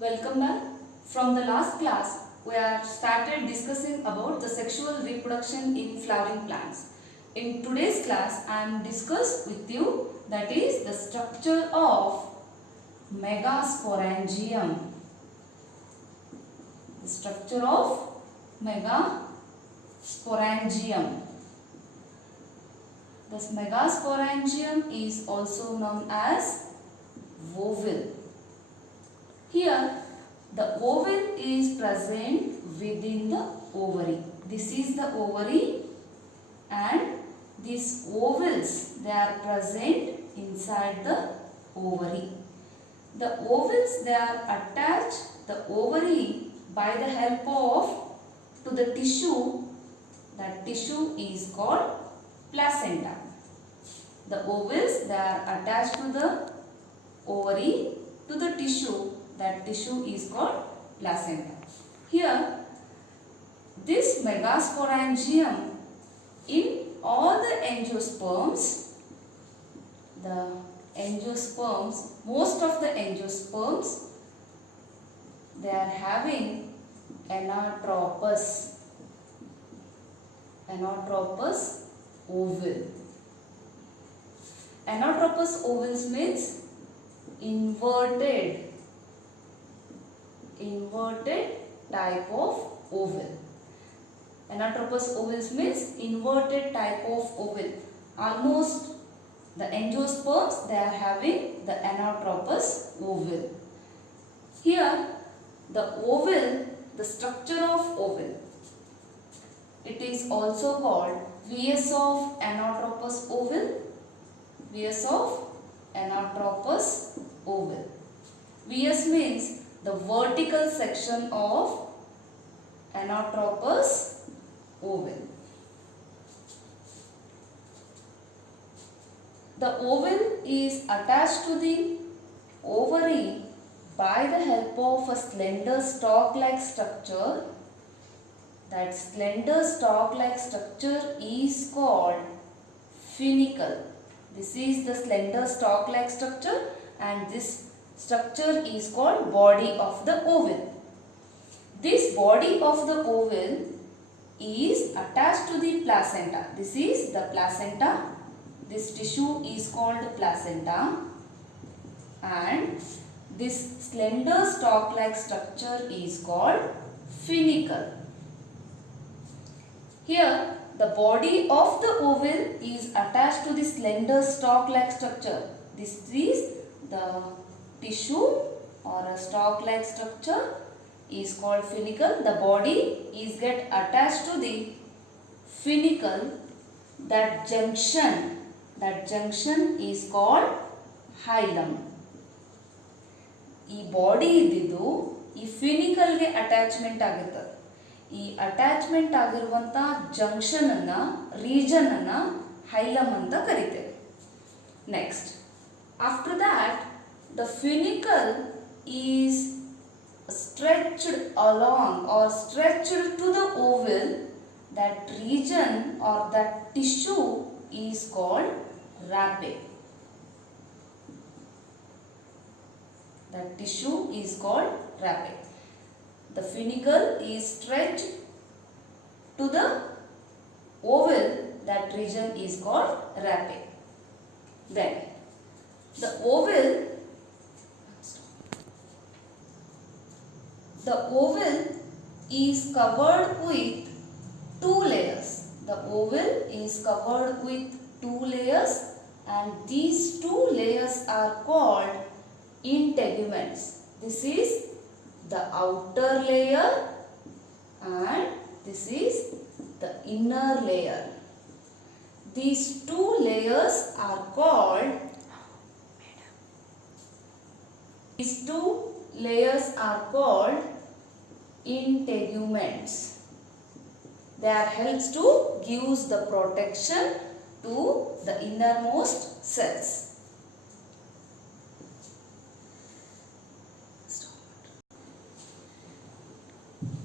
Welcome back. From the last class, we have started discussing about the sexual reproduction in flowering plants. In today's class, I am discuss with you that is the structure of megasporangium. The structure of megasporangium. This megasporangium is also known as oval. Here, the oval is present within the ovary. This is the ovary and these ovals, they are present inside the ovary. The ovals, they are attached the ovary by the help of to the tissue. That tissue is called placenta. The ovals, they are attached to the ovary to the tissue. That tissue is called placenta. Here, this megasporangium, in all the angiosperms, most of the angiosperms, they are having anatropous oval. Anatropous ovals means inverted type of oval. Anatropous ovals means inverted type of oval. Almost the angiosperms, they are having the anatropous oval. Here, the oval, the structure of oval, it is also called Vs of anatropous oval. Vs of anatropous oval. Vs means the vertical section of anatropous oval. The oval is attached to the ovary by the help of a slender stalk-like structure. That slender stalk-like structure is called funicle. This is the slender stalk-like structure and this structure is called body of the oval. This body of the oval is attached to the placenta. This is the placenta. This tissue is called placenta and this slender stalk-like structure is called funicle. Here, the body of the oval is attached to the slender stalk-like structure. This is the tissue or a stalk-like structure is called funicle. The body is get attached to the funicle. That junction is called hilum. ಈ ಬಾಡಿ ಇದ್ದಿದ್ದು ಈ ಫಿನಿಕಲ್ಗೆ ಅಟ್ಯಾಚ್ಮೆಂಟ್ ಆಗಿರ್ತದೆ. ಈ ಅಟ್ಯಾಚ್ಮೆಂಟ್ ಆಗಿರುವಂಥ ಜಂಕ್ಷನ್ ಅನ್ನ ರೀಜನ್ ಅನ್ನ hilum ಅಂತ ಕರೀತೇವೆ. Next, after that the funicle is stretched along or stretched to the oval. That region or that tissue is called rape. That tissue is called rape. The funicle is stretched to the oval. That region is called rape. Then the oval is covered with two layers. The oval is covered with two layers and these two layers are called integuments. This is the outer layer and this is the inner layer. These two layers are called integuments. They are helps to gives the protection to the innermost cells.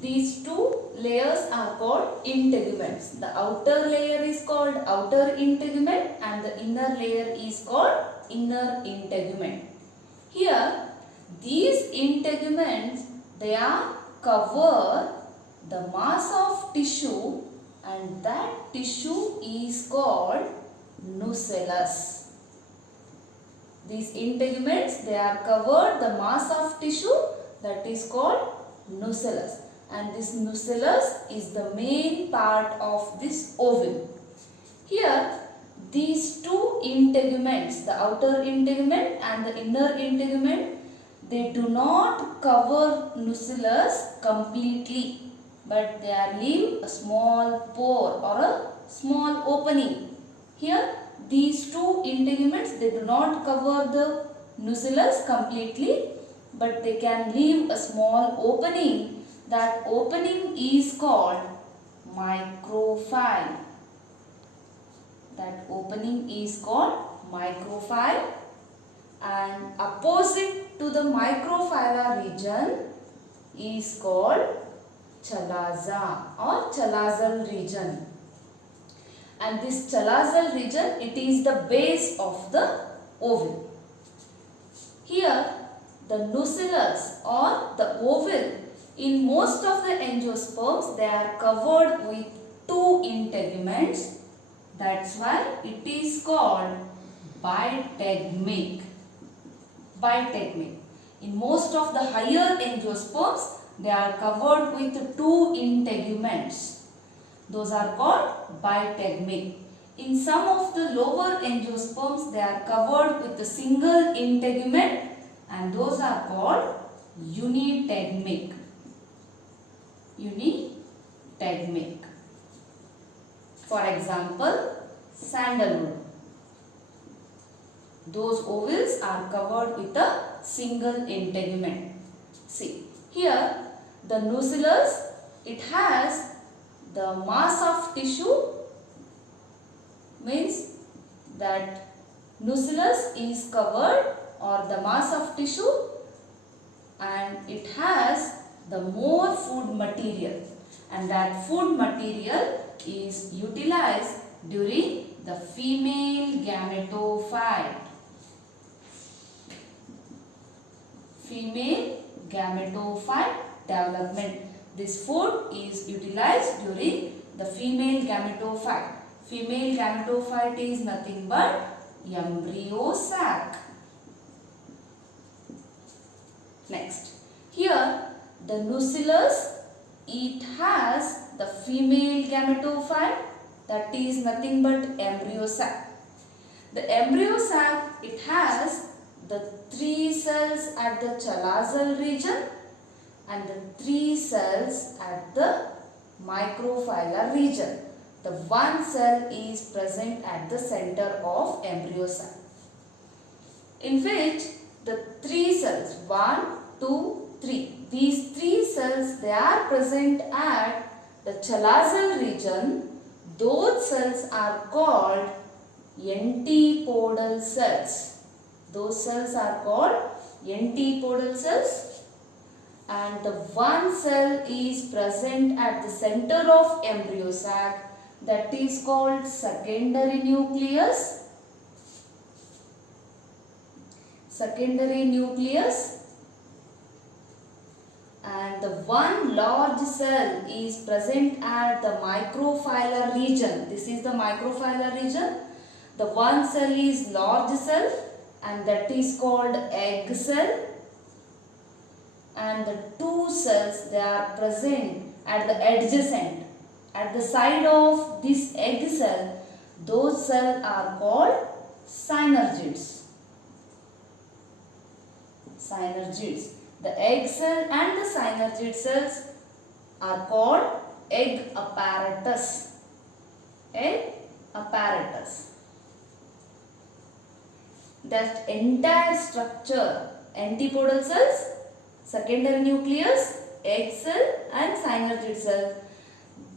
These two layers are called integuments. The outer layer is called outer integument and the inner layer is called inner integument. Here, these integuments, they are cover the mass of tissue, and that tissue is called nucellus. These integuments, they are covered the mass of tissue, that is called nucellus, and this nucellus is the main part of this ovule. Here these two integuments, the outer integument and the inner integument, they do not cover nucellus completely, but they are leave a small pore or a small opening. Here these two integuments, they do not cover the nucellus completely, but they can leave a small opening. That opening is called micropyle. That opening is called micropyle, and opposite to the microphylla region is called chalaza or chalazal region. And this chalazal region, it is the base of the ovule. Here the nucellus or the ovule, in most of the angiosperms, they are covered with two integuments. That's why it is called bitegmic. Bitegmic. In most of the higher angiosperms, they are covered with two integuments. Those are called bitegmic. In some of the lower angiosperms, they are covered with a single integument, and those are called unitegmic. Unitegmic. For example, sandalwood. Those ovules are covered with a single integument. See, here the nucellus, it has the mass of tissue, means that nucellus is covered or the mass of tissue, and it has the more food material, and that food material is utilized during the female gametophyte. Female gametophyte development. This food is utilized during the female gametophyte. Female gametophyte is nothing but embryo sac. Next, here the nucellus, it has the female gametophyte, that is nothing but embryo sac. The embryo sac, it has the 3 cells at the chalazal region and the 3 cells at the microphylla region. The 1 cell is present at the center of embryo sac, in which the 3 cells, 1, 2, 3, these 3 cells, they are present at the chalazal region. Those cells are called antipodal cells. Those cells are called antipodal cells. And the 1 cell is present at the center of embryo sac, that is called secondary nucleus. Secondary nucleus. And the 1 large cell is present at the microphylla region. This is the microphylla region. The 1 cell is large cell, and that is called egg cell. And the 2 cells, they are present at the adjacent, at the side of this egg cell. Those cells are called synergids. Synergids. The egg cell and the synergid cells are called egg apparatus. Egg apparatus. That entire structure, antipodal cells, secondary nucleus, egg cell and synergid cell,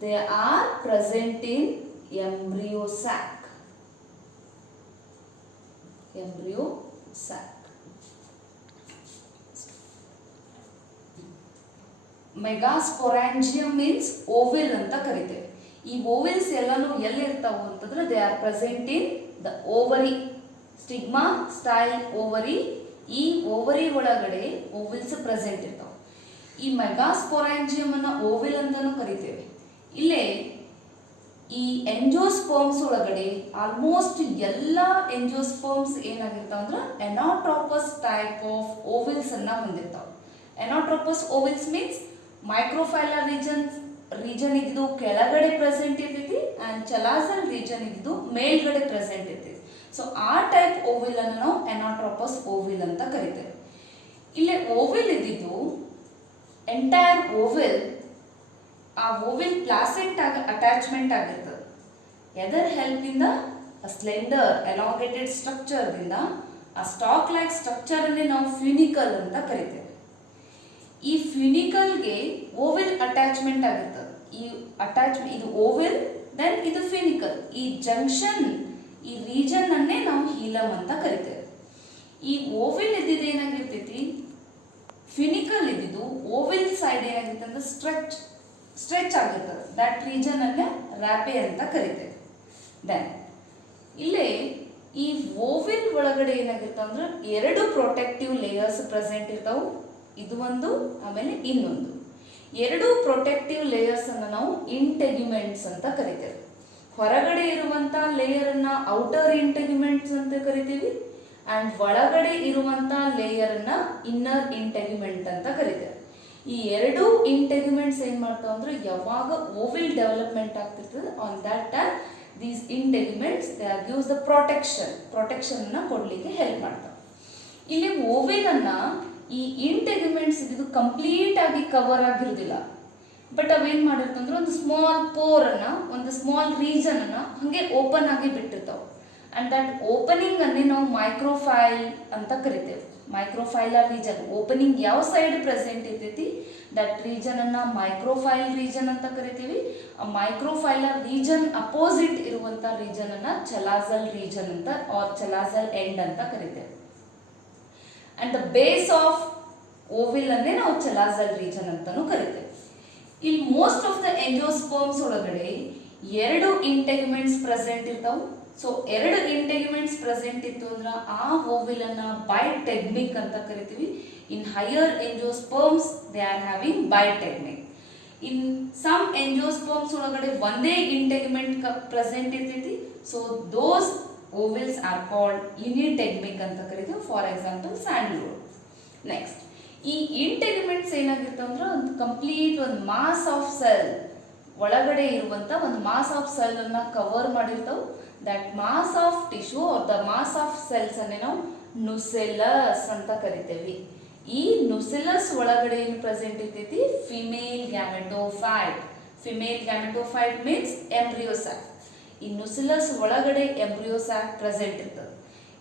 they are present in embryo sac. Embryo sac. Megasporangium means ovule anta kariteve. ಈ ಓವಿಲ್ಸ್ ಎಲ್ಲಾನು ಎಲ್ಲಿ ಇರ್ತಾವು ಅಂತಂದ್ರೆ they are present in the ovary. Stigma style ovary ಈ ಓವರಿ ಒಳಗಡೆ ovules present ಇರ್ತಾವೆ. ಈ ಮೆಗಾಸ್ಪೊರಾಂಜಿಯಮ್ ಅನ್ನ ಓವಿಲ್ ಅಂತಾನೂ ಕರಿತೇವೆ. ಇಲ್ಲೇ ಈ ಎಂಜಿಯೋಸ್ಪರ್ಮ್ಸ್ ಒಳಗಡೆ ಆಲ್ಮೋಸ್ಟ್ ಎಲ್ಲ ಎಂಜಿಯೋಸ್ಪರ್ಮ್ಸ್ ಏನಾಗಿರ್ತಾವ ಅಂದ್ರೆ ಎನಾಟ್ರೋಪಸ್ ಟೈಪ್ ಆಫ್ ಓವಿಲ್ಸ್ ಅನ್ನ ಹೊಂದಿರ್ತಾವೆ. ಎನಾಟ್ರೋಪಸ್ ಓವಿಲ್ಸ್ ಮೀನ್ಸ್ ಮೈಕ್ರೋಫೈಲರ್ ರೀಜನ್ ಇದ್ದು ಕೆಳಗಡೆ ಪ್ರೆಸೆಂಟ್ ಇರ್ತೈತಿ ಅಂಡ್ ಚಲಾಸಲ್ ರೀಜನ್ ಇದ್ದು ಮೇಲ್ಗಡೆ ಪ್ರೆಸೆಂಟ್ ಇರ್ತೈತಿ. ಸೊ ಆ ಟೈಪ್ ಓವಿಲ್ ಅನ್ನು ನಾವು ಎನಾಟ್ರೋಪಸ್ ಓವಿಲ್ ಅಂತ ಕರಿತೇವೆ. ಇಲ್ಲಿ ಓವಿಲ್ ಇದ್ದಿದ್ದು ಎಂಟೈರ್ ಓವಿಲ್ ಆ ಓವಿಲ್ ಪ್ಲಾಸೆಂಟ್ ಅಟ್ಯಾಚ್ಮೆಂಟ್ ಆಗಿರ್ತದೆ. ಎದರ್ ಹೆಲ್ಪ್ ಇಂದ ಸ್ಲೆಂಡರ್ ಎಲಾಂಗೇಟೆಡ್ ಸ್ಟ್ರಕ್ಚರ್ ದಿಂದ ಆ ಸ್ಟಾಕ್ ಲೈಕ್ ಸ್ಟ್ರಕ್ಚರ್ ಅನ್ನೇ ನಾವು ಫ್ಯೂನಿಕಲ್ ಅಂತ ಕರಿತೇವೆ. ಈ ಫ್ಯೂನಿಕಲ್ಗೆ ಓವಿಲ್ ಅಟ್ಯಾಚ್ಮೆಂಟ್ ಆಗಿರ್ತದೆ. ಈ ಅಟ್ಯಾಚ್ಮೆಂಟ್ ಇದು ಓವಿಲ್, ದೆನ್ ಇದು ಫ್ಯೂನಿಕಲ್. ಈ ಜಂಕ್ಷನ್ ಈ ರೀಜನ್ ಅನ್ನೇ ನಾವು ಹೀಲಮ್ ಅಂತ ಕರಿತೇವೆ. ಈ ಓವಿಲ್ ಇದ್ದಿದ್ದು ಏನಾಗಿರ್ತೈತಿ, ಫ್ಯೂನಿಕಲ್ ಇದ್ದಿದ್ದು ಓವಿಲ್ ಸೈಡ್ ಏನಾಗಿರುತ್ತೆ ಅಂದ್ರೆ ಸ್ಟ್ರೆಚ್ ಆಗಿರ್ತದೆ. ದಟ್ ರೀಜನ್ ಅನ್ನೇ ರ್ಯಾಪೆ ಅಂತ ಕರಿತೇವೆ. ದೆನ್ ಇಲ್ಲೇ ಈ ಓವಿಲ್ ಒಳಗಡೆ ಏನಾಗಿರ್ತಾವ ಅಂದ್ರೆ ಎರಡು ಪ್ರೊಟೆಕ್ಟಿವ್ ಲೇಯರ್ಸ್ ಪ್ರೆಸೆಂಟ್ ಇರ್ತಾವು. ಇದು ಒಂದು, ಆಮೇಲೆ ಇನ್ನೊಂದು. ಎರಡು ಪ್ರೊಟೆಕ್ಟಿವ್ ಲೇಯರ್ಸ್ ಅನ್ನು ನಾವು ಇಂಟೆಗ್ಯುಮೆಂಟ್ಸ್ ಅಂತ ಕರಿತೇವೆ. ಹೊರಗಡೆ ಇರುವಂತ ಲೇಯರ್ ಅನ್ನ ಔಟರ್ ಇಂಟೆಗ್ಯುಮೆಂಟ್ಸ್ ಅಂತ ಕರಿತೀವಿ ಅಂಡ್ ಒಳಗಡೆ ಇರುವಂತ ಲೇಯರ್ ಅನ್ನ ಇನ್ನರ್ ಇಂಟೆಗ್ಯುಮೆಂಟ್ ಅಂತ ಕರಿತೇವೆ. ಈ ಎರಡು ಇಂಟೆಗ್ಯುಮೆಂಟ್ಸ್ ಏನ್ ಮಾಡ್ತಾವ ಅಂದ್ರೆ ಯಾವಾಗ ಓವಿಲ್ ಡೆವಲಪ್ಮೆಂಟ್ ಆಗ್ತಿರ್ತದೆ on that time these integuments they are gives the protection ಅನ್ನ ಕೊಡ್ಲಿಕ್ಕೆ ಹೆಲ್ಪ್ ಮಾಡ್ತಾವೆ. ಇಲ್ಲಿ ಓವಿಲ್ ಅನ್ನ ಈ ಇಂಟೆಗ್ಯುಮೆಂಟ್ಸ್ ಇದು ಕಂಪ್ಲೀಟ್ ಆಗಿ ಕವರ್ ಆಗಿರುವುದಿಲ್ಲ. ಬಟ್ ಅವೇನ್ ಮಾಡಿರ್ತಂದ್ರೆ ಒಂದು ಸ್ಮಾಲ್ ಪೋರ್ ಅನ್ನ, ಒಂದು ಸ್ಮಾಲ್ ರೀಜನ್ ಅನ್ನ ಹಂಗೆ ಓಪನ್ ಆಗಿ ಬಿಟ್ಟಿರ್ತಾವೆ. ಅಂಡ್ ದಟ್ ಓಪನಿಂಗ್ ಅನ್ನೇ ನಾವು ಮೈಕ್ರೋಫೈಲ್ ಅಂತ ಕರಿತೇವೆ. ಮೈಕ್ರೋಫೈಲರ್ ರೀಜನ್ ಓಪನಿಂಗ್ ಯಾವ ಸೈಡ್ ಪ್ರೆಸೆಂಟ್ ಇರ್ತೈತಿ ದಟ್ ರೀಜನ್ ಅನ್ನ ಮೈಕ್ರೋಫೈಲ್ ರೀಜನ್ ಅಂತ ಕರಿತೀವಿ. ಆ ಮೈಕ್ರೋಫೈಲರ್ ರೀಜನ್ ಅಪೋಸಿಟ್ ಇರುವಂತ ರೀಜನ್ ಅನ್ನ ಚಲಾಸಲ್ ರೀಜನ್ ಅಂತ ಆರ್ ಚಲಾಸಲ್ ಎಂಡ್ ಅಂತ ಕರಿತೇವೆ. ಅಂಡ್ ದ ಬೇಸ್ ಆಫ್ ಓವಿಲ್ ಅನ್ನೇ ನಾವು ಚಲಾಸಲ್ ರೀಜನ್ ಅಂತಾನೂ ಕರಿತೇವೆ. ಇಲ್ಲಿ ಮೋಸ್ಟ್ ಆಫ್ ದ ಎಂಜಿಯೋಸ್ಪರ್ಮ್ಸ್ ಒಳಗಡೆ ಎರಡು ಇಂಟೆಗ್ಯುಮೆಂಟ್ಸ್ ಪ್ರೆಸೆಂಟ್ ಇರ್ತಾವೆ. ಸೊ ಎರಡು ಇಂಟೆಗ್ಯುಮೆಂಟ್ಸ್ ಪ್ರೆಸೆಂಟ್ ಇತ್ತು ಅಂದ್ರೆ ಆ ಓವಿಲ್ ಅನ್ನ ಬೈಟೆಗ್ಮಿಕ್ ಅಂತ ಕರಿತೀವಿ. In higher angiosperms they are having bitegmic. In some angiosperms ಒಳಗಡೆ ಒಂದೇ ಇಂಟೆಗ್ಯುಮೆಂಟ್ ಪ್ರೆಸೆಂಟ್ ಇರ್ತೈತಿ. So those ovules are called unitegmic ಅಂತ ಕರಿತೀವಿ. For example Sandalwood. ನೆಕ್ಸ್ಟ್ ಈ ಇಂಟೆಗ್ಯುಮೆಂಟ್ಸ್ ಏನಾಗಿರ್ತಾವ ಅಂದ್ರೆ ಒಂದು ಕಂಪ್ಲೀಟ್ ಒಂದು ಮಾಸ್ ಆಫ್ ಸೆಲ್ ಒಳಗಡೆ ಇರುವಂತ ಒಂದು ಮಾಸ್ ಆಫ್ ಸೆಲ್ ಅನ್ನ ಕವರ್ ಮಾಡಿರ್ತಾವೆ. That mass of tissue are the mass of cells ಅನ್ನೇ ನಾವು ನುಸೆಲಸ್ ಅಂತ ಕರಿತೇವೆ. ಈ ನುಸೆಲಸ್ ಒಳಗಡೆ ಏನು ಪ್ರೆಸೆಂಟ್ ಇರ್ತೈತಿ, female gametophyte. Female gametophyte means embryo sac. ಈ ನುಸೆಲಸ್ ಒಳಗಡೆ ಎಂಬ್ರಿಯೋಸ್ಯಾಕ್ ಪ್ರೆಸೆಂಟ್ ಇರ್ತದೆ.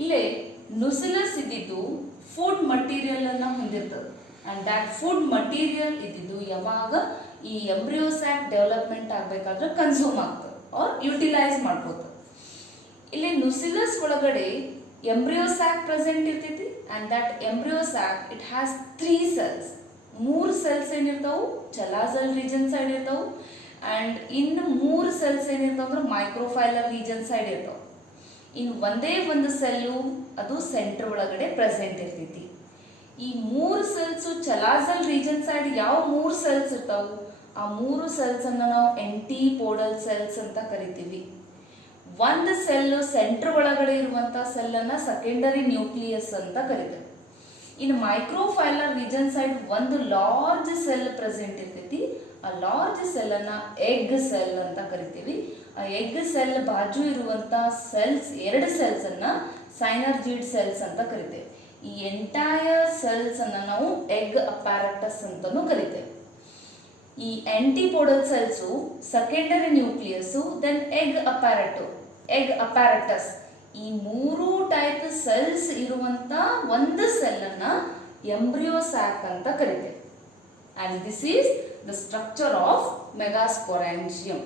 ಇಲ್ಲೇ ನುಸೆಲಸ್ ಇದ್ದಿದ್ದು ಫುಡ್ ಮಟೀರಿಯಲ್ ಅನ್ನ ಹೊಂದಿರ್ತದೆ. ಅಂಡ್ ದಟ್ ಫುಡ್ ಮಟೀರಿಯಲ್ ಇದ್ದಿದ್ದು ಯಾವಾಗ ಈ ಎಂಬ್ರಿಯೋಸ್ಯಾಕ್ ಡೆವಲಪ್ಮೆಂಟ್ ಆಗಬೇಕಾದ್ರೆ ಕನ್ಸ್ಯೂಮ್ ಆಗ್ತದೆ ಆರ್ ಯುಟಿಲೈಸ್ ಮಾಡ್ಕೋತದೆ. ಇಲ್ಲಿ ನುಸೆಲಸ್ ಒಳಗಡೆ ಎಂಬ್ರಿಯೋಸ್ಯಾಕ್ ಪ್ರೆಸೆಂಟ್ ಇರ್ತೈತಿ. And that embryo sac it has 3 cells. 3 cells ಏನಿರ್ತಾವು ಚಲಾಸಲ್ ರೀಜನ್ ಸೈಡ್ ಇರ್ತಾವು. ಅಂಡ್ ಇನ್ನು 3 cells ಏನಿರ್ತಾವ ಅಂದ್ರೆ ಮೈಕ್ರೋಫೈಲರ್ ರೀಜನ್ ಸೈಡ್ ಇರ್ತಾವ. ಇನ್ನು ಒಂದೇ ಒಂದು ಸೆಲ್ಲು ಅದು ಸೆಂಟರ್ ಒಳಗಡೆ ಪ್ರೆಸೆಂಟ್ ಇರ್ತೈತಿ. ಈ 3 cells ಚಲಾಸಲ್ ರೀಜನ್ ಸೈಡ್ ಯಾವ 3 cells ಇರ್ತಾವು ಆ 3 cells ಅನ್ನ ನಾವು ಎಂಟಿಪೋಡಲ್ ಸೆಲ್ಸ್ ಅಂತ ಕರಿತೀವಿ. ಒಂದು ಸೆಲ್ ಸೆಂಟರ್ ಒಳಗಡೆ ಇರುವಂತ ಸೆಲ್ ಅನ್ನ ಸೆಕೆಂಡರಿ ನ್ಯೂಕ್ಲಿಯಸ್ ಅಂತ ಕರಿತೇವೆ. ಇನ್ನು ಮೈಕ್ರೋಫೈಲರ್ ರೀಜನ್ ಸೈಡ್ ಒಂದು ಲಾರ್ಜ್ ಸೆಲ್ ಪ್ರೆಸೆಂಟ್ ಇರ್ತೈತಿ. ಆ ಲಾರ್ಜ್ ಸೆಲ್ ಅನ್ನ ಎಗ್ ಸೆಲ್ ಅಂತ ಕರಿತೀವಿ. ಆ ಎಗ್ ಸೆಲ್ ಬಾಜು ಇರುವಂತ ಸೆಲ್ಸ್ 2 cells ಅನ್ನ ಸೈನರ್ಜಿಡ್ ಸೆಲ್ಸ್ ಅಂತ ಕರಿತೇವೆ. ಈ ಎಂಟೈರ್ ಸೆಲ್ಸ್ ಅನ್ನ ನಾವು ಎಗ್ ಅಪ್ಯಾರಟಸ್ ಅಂತಾನೂ ಕರಿತೇವೆ. ಈ antipodal cells secondary nucleus then egg apparatus ಈ 3 ಟೈಪ್ ಸೆಲ್ಸ್ ಇರುವಂತ ಒಂದು ಸೆಲ್ ಅನ್ನ ಎಂಬ್ರಿಯೋಸ್ಯಾಕ್ ಅಂತ ಕರಿತೇವೆ. And this is the structure of ಮೆಗಾಸ್ಪೊರಾಂಜಿಯಂ.